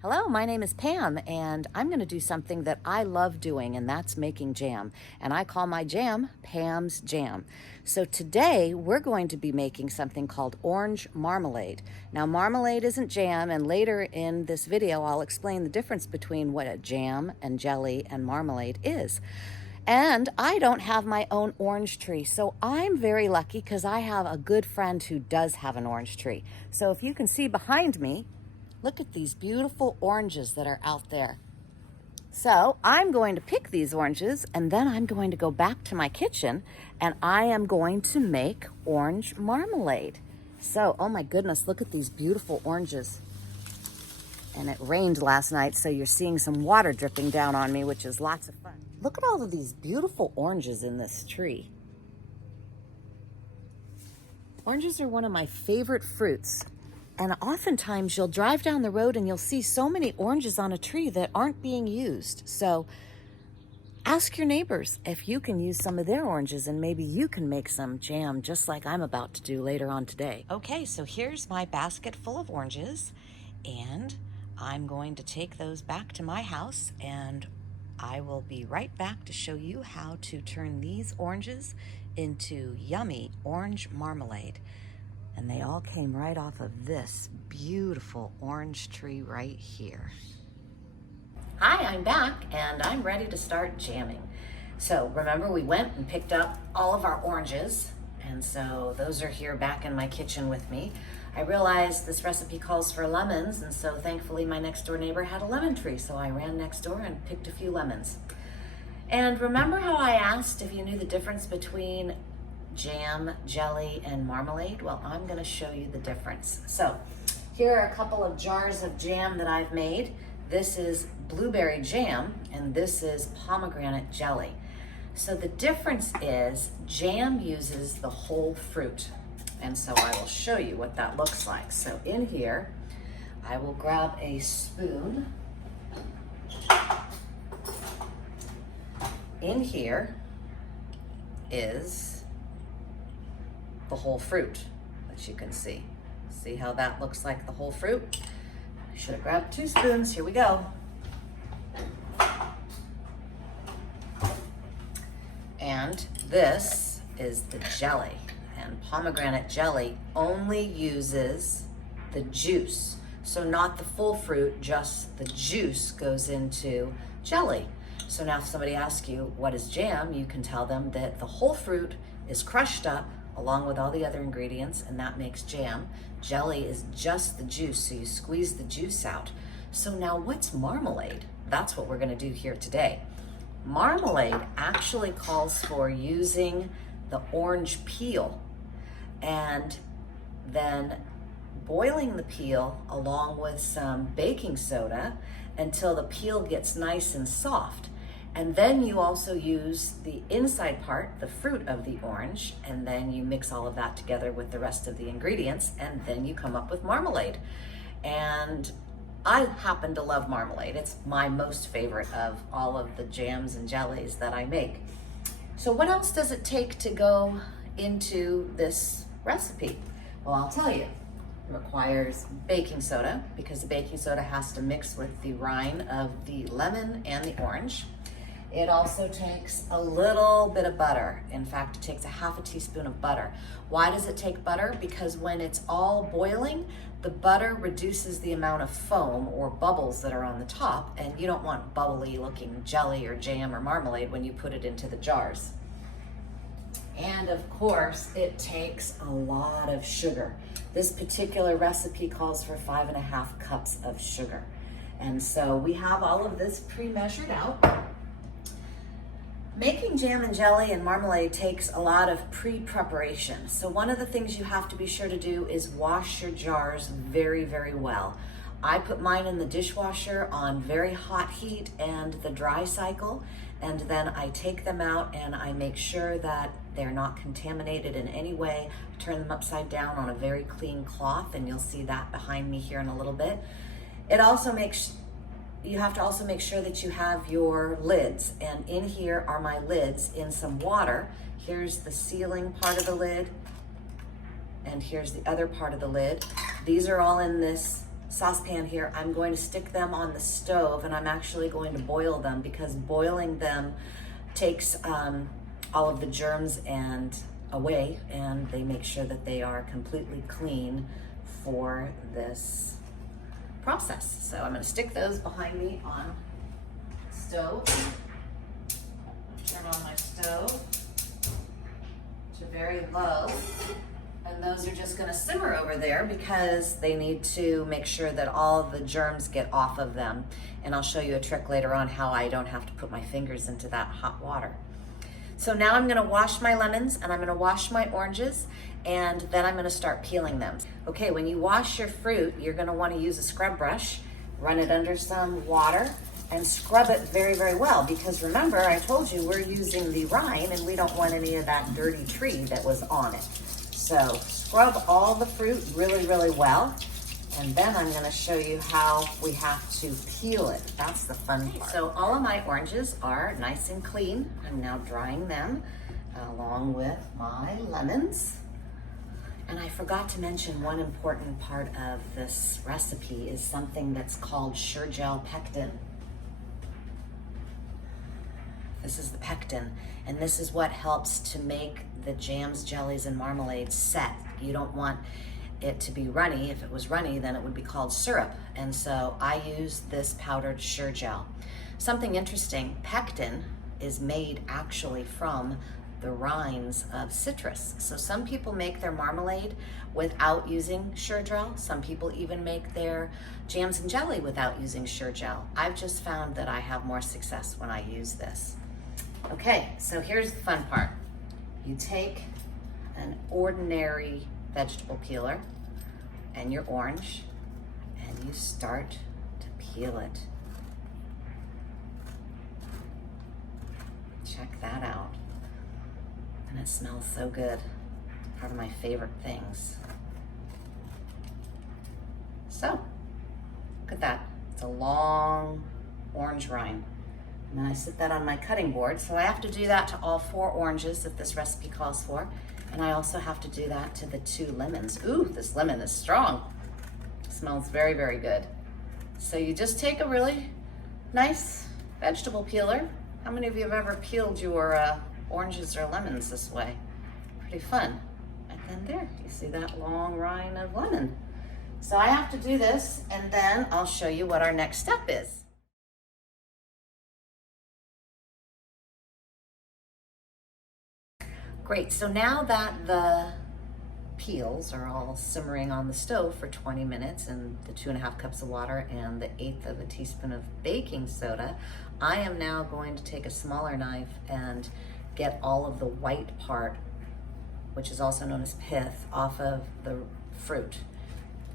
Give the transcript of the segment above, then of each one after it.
Hello, my name is Pam, and I'm going to do something that I love doing, and that's making jam. And I call my jam Pam's Jam. So today we're going to be making something called orange marmalade. Now, marmalade isn't jam, and later in this video I'll explain the difference between what a jam and jelly and marmalade is. And I don't have my own orange tree, so I'm very lucky because I have a good friend who does have an orange tree. So if you can see behind me, look at these beautiful oranges that are out there. So I'm going to pick these oranges, and then I'm going to go back to my kitchen and I am going to make orange marmalade. So, oh my goodness, look at these beautiful oranges. And it rained last night, so you're seeing some water dripping down on me, which is lots of fun. Look at all of these beautiful oranges in this tree. Oranges are one of my favorite fruits. And oftentimes you'll drive down the road and you'll see so many oranges on a tree that aren't being used. So ask your neighbors if you can use some of their oranges, and maybe you can make some jam just like I'm about to do later on today. Okay, so here's my basket full of oranges, and I'm going to take those back to my house, and I will be right back to show you how to turn these oranges into yummy orange marmalade. And they all came right off of this beautiful orange tree right here. Hi, I'm back and I'm ready to start jamming. So remember, we went and picked up all of our oranges, and so those are here back in my kitchen with me. I realized this recipe calls for lemons, and so thankfully my next door neighbor had a lemon tree, so I ran next door and picked a few lemons. And remember how I asked if you knew the difference between jam, jelly, and marmalade? Well, I'm going to show you the difference. So here are a couple of jars of jam that I've made. This is blueberry jam, and this is pomegranate jelly. So the difference is jam uses the whole fruit, and so I will show you what that looks like. So in here, I will grab a spoon. In here is the whole fruit that you can see. See how that looks like the whole fruit? I should have grabbed 2 spoons. Here we go. And this is the jelly. And pomegranate jelly only uses the juice. So not the full fruit, just the juice goes into jelly. So now if somebody asks you what is jam, you can tell them that the whole fruit is crushed up along with all the other ingredients, and that makes jam. Jelly is just the juice, so you squeeze the juice out. So now what's marmalade? That's what we're gonna do here today. Marmalade actually calls for using the orange peel and then boiling the peel along with some baking soda until the peel gets nice and soft. And then you also use the inside part, the fruit of the orange, and then you mix all of that together with the rest of the ingredients, and then you come up with marmalade. And I happen to love marmalade. It's my most favorite of all of the jams and jellies that I make. So what else does it take to go into this recipe? Well, I'll tell you. It requires baking soda, because the baking soda has to mix with the rind of the lemon and the orange. It also takes a little bit of butter. In fact, it takes a half a teaspoon of butter. Why does it take butter? Because when it's all boiling, the butter reduces the amount of foam or bubbles that are on the top, and you don't want bubbly looking jelly or jam or marmalade when you put it into the jars. And of course, it takes a lot of sugar. This particular recipe calls for 5.5 cups of sugar. And so we have all of this pre-measured out. Making jam and jelly and marmalade takes a lot of pre-preparation. So one of the things you have to be sure to do is wash your jars very, very well. I put mine in the dishwasher on very hot heat and the dry cycle, and then I take them out and I make sure that they're not contaminated in any way. I turn them upside down on a very clean cloth, and you'll see that behind me here in a little bit. You have to also make sure that you have your lids, and in here are my lids in some water. Here's the sealing part of the lid, and here's the other part of the lid. These are all in this saucepan here, I'm going to stick them on the stove, and I'm actually going to boil them because boiling them takes all of the germs away, and they make sure that they are completely clean for this process. So I'm going to stick those behind me on the stove. Turn on my stove to very low. And those are just going to simmer over there because they need to make sure that all the germs get off of them. And I'll show you a trick later on how I don't have to put my fingers into that hot water. So now I'm going to wash my lemons and I'm going to wash my oranges, and then I'm going to start peeling them. Okay, when you wash your fruit, you're going to want to use a scrub brush, run it under some water, and scrub it very, very well, because remember, I told you we're using the rind and we don't want any of that dirty tree that was on it. So scrub all the fruit really, really well. And then I'm going to show you how we have to peel it. That's the fun part. So all of my oranges are nice and clean. I'm now drying them along with my lemons. And I forgot to mention one important part of this recipe is something that's called Sure-Gel pectin. This is the pectin, and this is what helps to make the jams, jellies, and marmalades set. You don't want it to be runny. If it was runny, then it would be called syrup. And so I use this powdered Sure-Gel. Something interesting, pectin is made actually from the rinds of citrus. So some people make their marmalade without using Sure-Gel. Some people even make their jams and jelly without using Sure-Gel. I've just found that I have more success when I use this. Okay, so here's the fun part. You take an ordinary vegetable peeler and your orange, and you start to peel it. Check that out. And it smells so good. Part of my favorite things. So, look at that. It's a long orange rind. And then I sit that on my cutting board. So I have to do that to all 4 oranges that this recipe calls for. And I also have to do that to the 2 lemons. Ooh, this lemon is strong. It smells very, very good. So you just take a really nice vegetable peeler. How many of you have ever peeled your oranges or lemons this way? Pretty fun. And then there, you see that long rind of lemon. So I have to do this, and then I'll show you what our next step is. Great, so now that the peels are all simmering on the stove for 20 minutes and the 2.5 cups of water and the 1/8 of a teaspoon of baking soda, I am now going to take a smaller knife and get all of the white part, which is also known as pith, off of the fruit.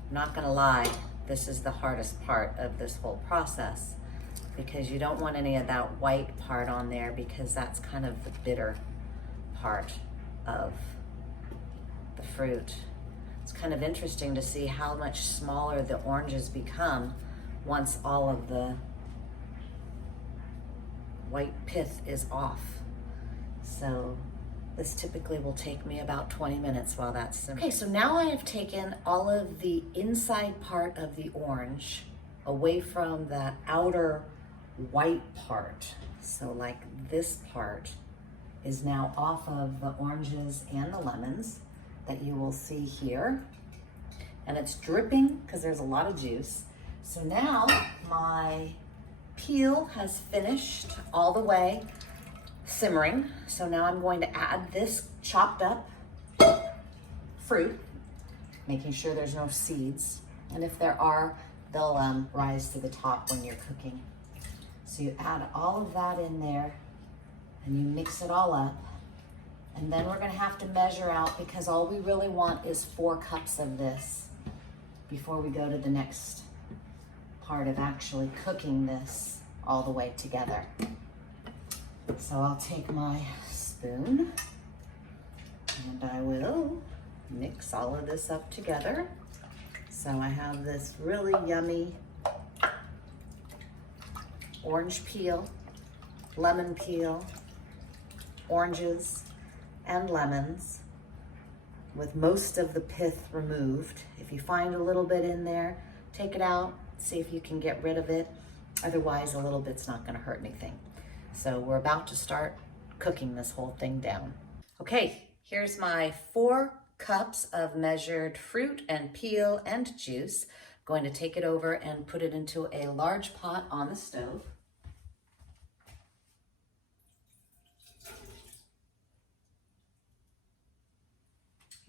I'm not gonna lie, this is the hardest part of this whole process because you don't want any of that white part on there because that's kind of the bitter part of the fruit. It's kind of interesting to see how much smaller the oranges become once all of the white pith is off. So this typically will take me about 20 minutes while that's simmering. Okay, so now I have taken all of the inside part of the orange away from that outer white part. So like this part is now off of the oranges and the lemons that you will see here. And it's dripping because there's a lot of juice. So now my peel has finished all the way simmering. So now I'm going to add this chopped up fruit, making sure there's no seeds. And if there are, they'll rise to the top when you're cooking. So you add all of that in there and you mix it all up. And then we're gonna have to measure out because all we really want is 4 cups of this before we go to the next part of actually cooking this all the way together. So I'll take my spoon and I will mix all of this up together. So I have this really yummy orange peel, lemon peel, oranges and lemons with most of the pith removed. If you find a little bit in there, take it out, see if you can get rid of it. Otherwise, a little bit's not gonna hurt anything. So we're about to start cooking this whole thing down. Okay, here's my 4 cups of measured fruit and peel and juice. Going to take it over and put it into a large pot on the stove.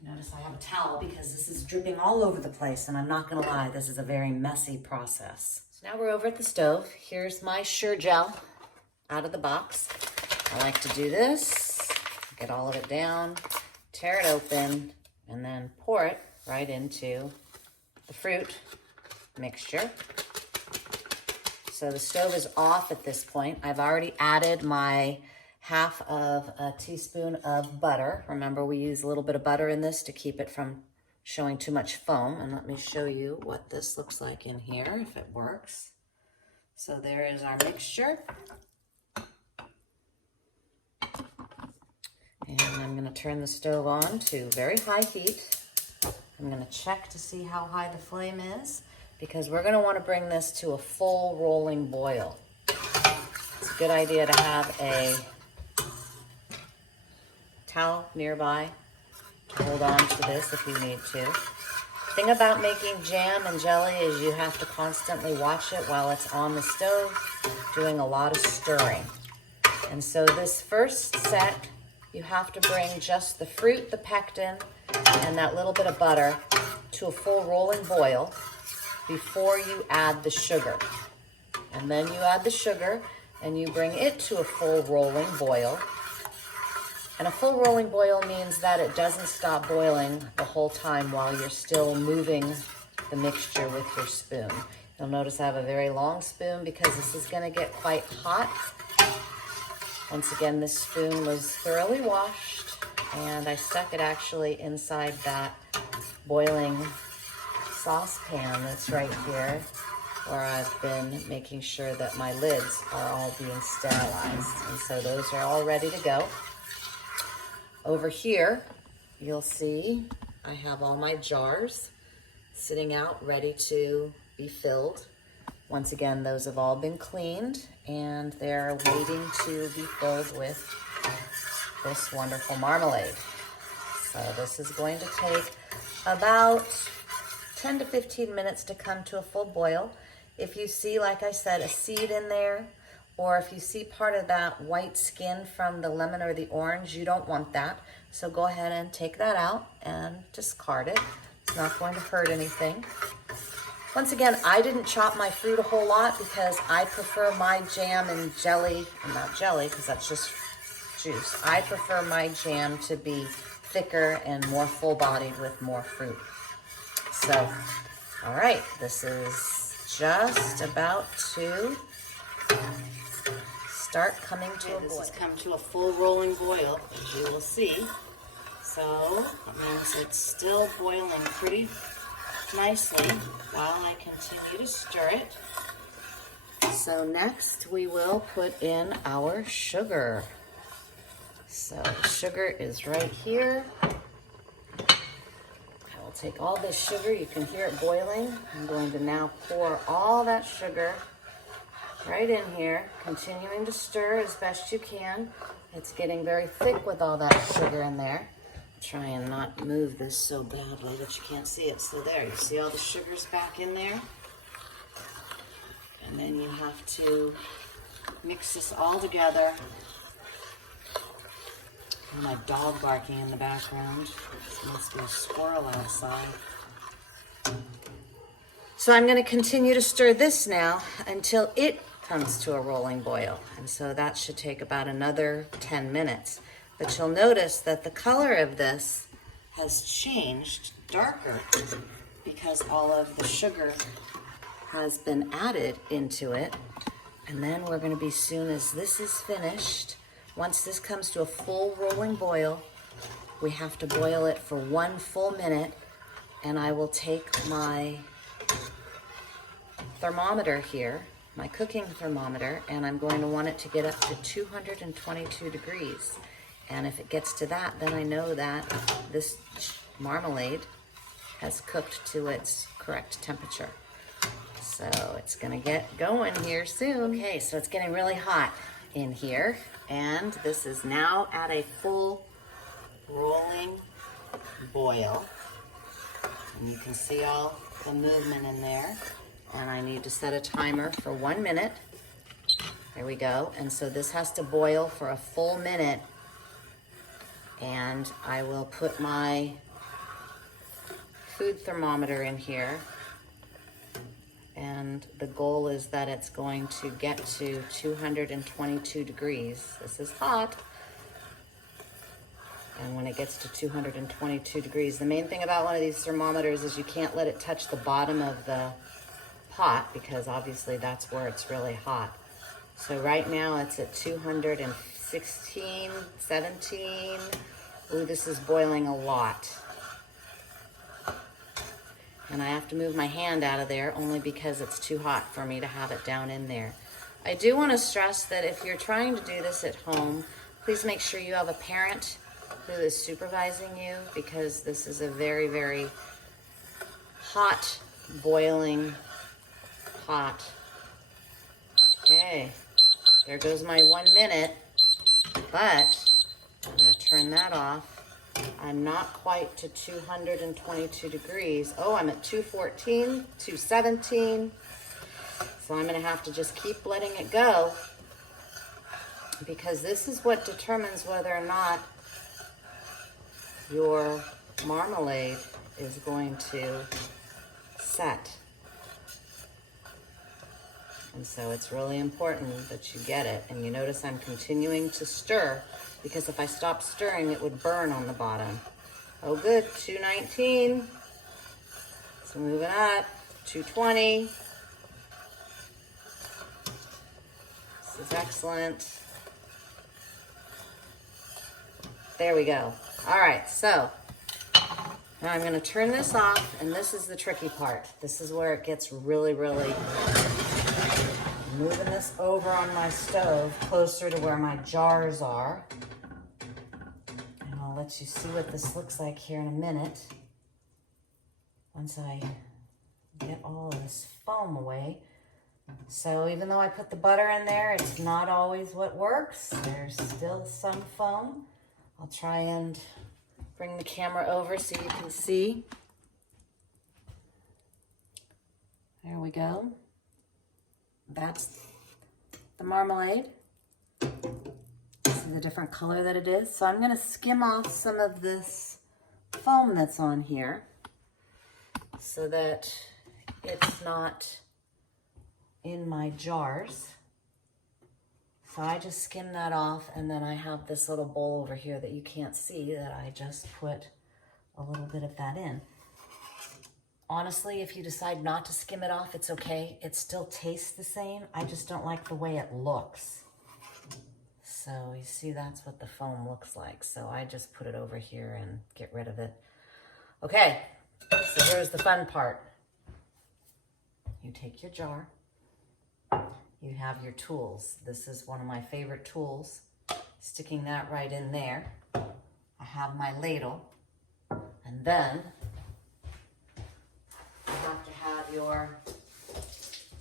Notice I have a towel because this is dripping all over the place, and I'm not gonna lie, this is a very messy process. So now we're over at the stove. Here's my Sure Gel out of the box. I like to do this, get all of it down, tear it open, and then pour it right into the fruit mixture. So the stove is off at this point. I've already added my half of a teaspoon of butter. Remember, we use a little bit of butter in this to keep it from showing too much foam. And let me show you what this looks like in here, if it works. So there is our mixture. And I'm gonna turn the stove on to very high heat. I'm gonna check to see how high the flame is, because we're gonna wanna bring this to a full rolling boil. It's a good idea to have a towel nearby to hold on to this if you need to. The thing about making jam and jelly is you have to constantly watch it while it's on the stove, doing a lot of stirring. And so this first set, you have to bring just the fruit, the pectin, and that little bit of butter to a full rolling boil before you add the sugar. And then you add the sugar and you bring it to a full rolling boil. And a full rolling boil means that it doesn't stop boiling the whole time while you're still moving the mixture with your spoon. You'll notice I have a very long spoon because this is gonna get quite hot. Once again, this spoon was thoroughly washed, and I stuck it actually inside that boiling saucepan that's right here, where I've been making sure that my lids are all being sterilized. And so those are all ready to go. Over here, you'll see I have all my jars sitting out ready to be filled. Once again, those have all been cleaned and they're waiting to be filled with this wonderful marmalade. So this is going to take about 10 to 15 minutes to come to a full boil. If you see, like I said, a seed in there, or if you see part of that white skin from the lemon or the orange, you don't want that. So go ahead and take that out and discard it. It's not going to hurt anything. Once again, I didn't chop my fruit a whole lot because I prefer my jam and jelly, not jelly because that's just juice. I prefer my jam to be thicker and more full-bodied with more fruit. So, all right, this is just about to start coming to a boil. This has come to a full rolling boil, as you will see. So that means it's still boiling pretty nicely while I continue to stir it. So next we will put in our sugar. So sugar is right here. I will take all this sugar, you can hear it boiling. I'm going to now pour all that sugar right in here, continuing to stir as best you can. It's getting very thick with all that sugar in there. Try and not move this so badly that you can't see it. So there, you see all the sugars back in there? And then you have to mix this all together. And my dog barking in the background. There must be a squirrel outside. So I'm going to continue to stir this now until it comes to a rolling boil. And so that should take about another 10 minutes. But you'll notice that the color of this has changed darker because all of the sugar has been added into it. And then we're going to be, soon as this is finished, once this comes to a full rolling boil, we have to boil it for 1 full minute. And I will take my thermometer here, my cooking thermometer, and I'm going to want it to get up to 222 degrees. And if it gets to that, then I know that this marmalade has cooked to its correct temperature. So it's gonna get going here soon. Okay, so it's getting really hot in here, and this is now at a full rolling boil. And you can see all the movement in there. And I need to set a timer for 1 minute. There we go. And so this has to boil for a full minute. And I will put my food thermometer in here. And the goal is that it's going to get to 222 degrees. This is hot. And when it gets to 222 degrees, the main thing about one of these thermometers is you can't let it touch the bottom of the pot, because obviously that's where it's really hot. So right now it's at 216, 17. Ooh, this is boiling a lot. And I have to move my hand out of there only because it's too hot for me to have it down in there. I do want to stress that if you're trying to do this at home, please make sure you have a parent who is supervising you, because this is a very, very hot, boiling pot. Okay, there goes my 1 minute, but I'm gonna turn that off. I'm not quite to 222 degrees. Oh, I'm at 214, 217. So I'm gonna have to just keep letting it go, because this is what determines whether or not your marmalade is going to set. And so it's really important that you get it. And you notice I'm continuing to stir, because if I stop stirring, it would burn on the bottom. Oh, good, 219. So moving up, 220. This is excellent. There we go. All right, so now I'm gonna turn this off, and this is the tricky part. This is where it gets really, really, moving this over on my stove closer to where my jars are. And I'll let you see what this looks like here in a minute, once I get all of this foam away. So even though I put the butter in there, it's not always what works. There's still some foam. I'll try and bring the camera over so you can see. There we go. That's the marmalade. This is the different color that it is. So I'm gonna skim off some of this foam that's on here so that it's not in my jars. So I just skim that off, and then I have this little bowl over here that you can't see that I just put a little bit of that in. Honestly, if you decide not to skim it off, it's okay. It still tastes the same. I just don't like the way it looks. So you see, that's what the foam looks like. So I just put it over here and get rid of it. Okay, so here's the fun part. You take your jar. You have your tools. This is one of my favorite tools. Sticking that right in there. I have my ladle. And then you have to have your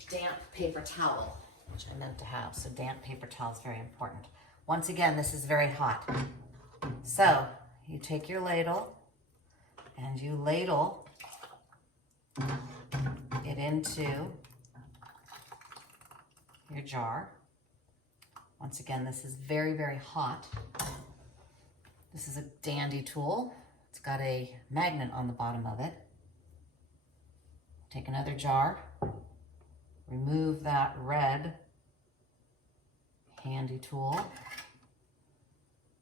damp paper towel, which I meant to have. So damp paper towel is very important. Once again, this is very hot. So you take your ladle and you ladle it into your jar. Once again, this is very, very hot. This is a dandy tool. It's got a magnet on the bottom of it. Take another jar, remove that red handy tool.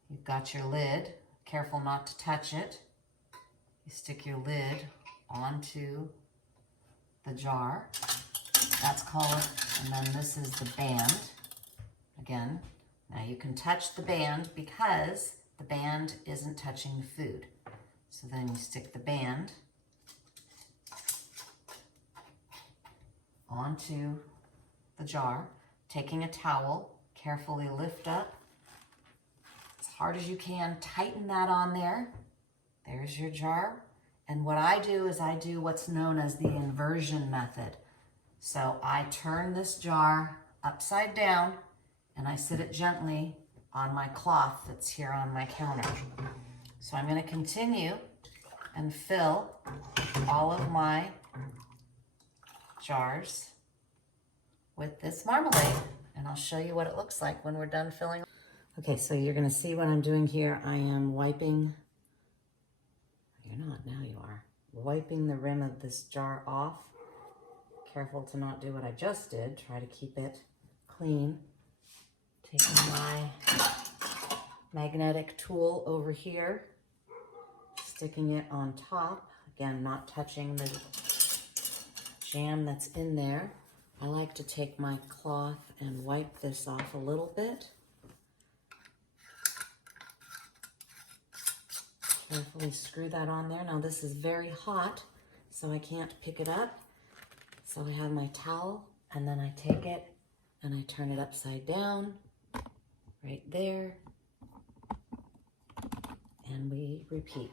You've got your lid. Careful not to touch it. You stick your lid onto the jar. That's called, and then this is the band. Again, now you can touch the band because the band isn't touching the food. So then you stick the band onto the jar, taking a towel, carefully lift up as hard as you can, tighten that on there. There's your jar. And what I do is I do what's known as the inversion method. So I turn this jar upside down and I sit it gently on my cloth that's here on my counter. So I'm going to continue and fill all of my jars with this marmalade, and I'll show you what it looks like when we're done filling. Okay, so you're going to see what I'm doing here. I am wiping, you're not, now you are, wiping the rim of this jar off. Careful to not do what I just did. Try to keep it clean. Taking my magnetic tool over here, sticking it on top. Again, not touching the jam that's in there. I like to take my cloth and wipe this off a little bit. Carefully screw that on there. Now this is very hot, so I can't pick it up. So I have my towel, and then I take it and I turn it upside down, right there, and we repeat.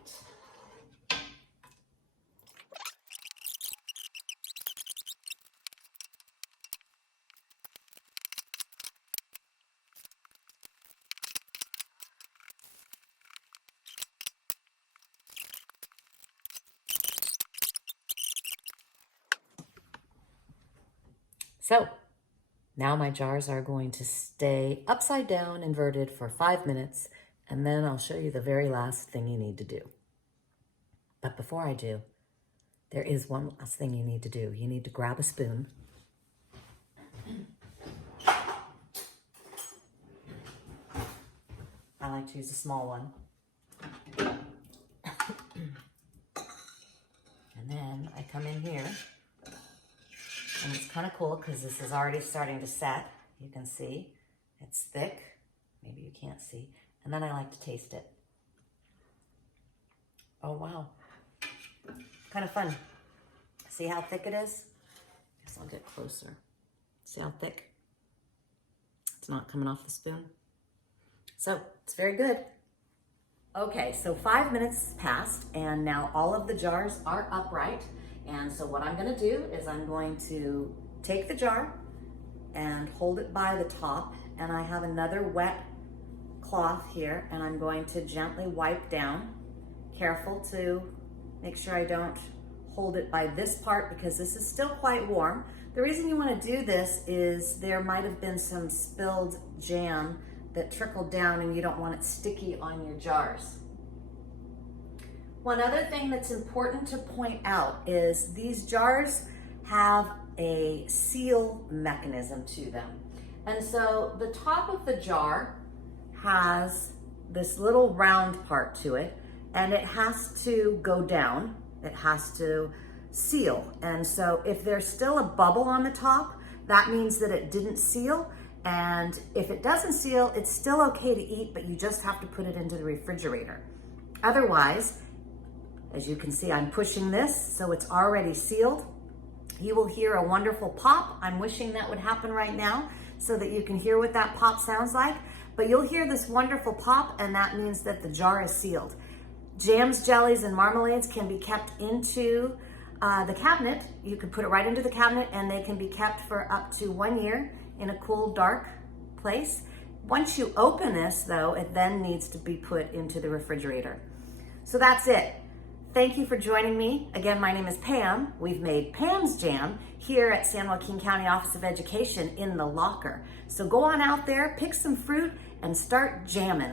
So now my jars are going to stay upside down, inverted for 5 minutes, and then I'll show you the very last thing you need to do. But before I do, there is one last thing you need to do. You need to grab a spoon. I like to use a small one. And then I come in here. And it's kind of cool because this is already starting to set. You can see it's thick. Maybe you can't see. And then I like to taste it. Oh, wow. Kind of fun. See how thick it is? Guess I'll get closer. See how thick? It's not coming off the spoon. So it's very good. Okay, so 5 minutes passed and now all of the jars are upright. And so what I'm going to do is I'm going to take the jar and hold it by the top, and I have another wet cloth here, and I'm going to gently wipe down. Careful to make sure I don't hold it by this part because this is still quite warm. The reason you want to do this is there might have been some spilled jam that trickled down and you don't want it sticky on your jars. One other thing that's important to point out is these jars have a seal mechanism to them. And so the top of the jar has this little round part to it, and it has to go down. It has to seal. And so if there's still a bubble on the top, that means that it didn't seal. And if it doesn't seal, it's still okay to eat, but you just have to put it into the refrigerator. Otherwise, as you can see, I'm pushing this, so it's already sealed. You will hear a wonderful pop. I'm wishing that would happen right now so that you can hear what that pop sounds like. But you'll hear this wonderful pop, and that means that the jar is sealed. Jams, jellies, and marmalades can be kept into the cabinet. You can put it right into the cabinet, and they can be kept for up to 1 year in a cool, dark place. Once you open this, though, it then needs to be put into the refrigerator. So that's it. Thank you for joining me. Again, my name is Pam. We've made Pam's Jam here at San Joaquin County Office of Education in the locker. So go on out there, pick some fruit, and start jamming.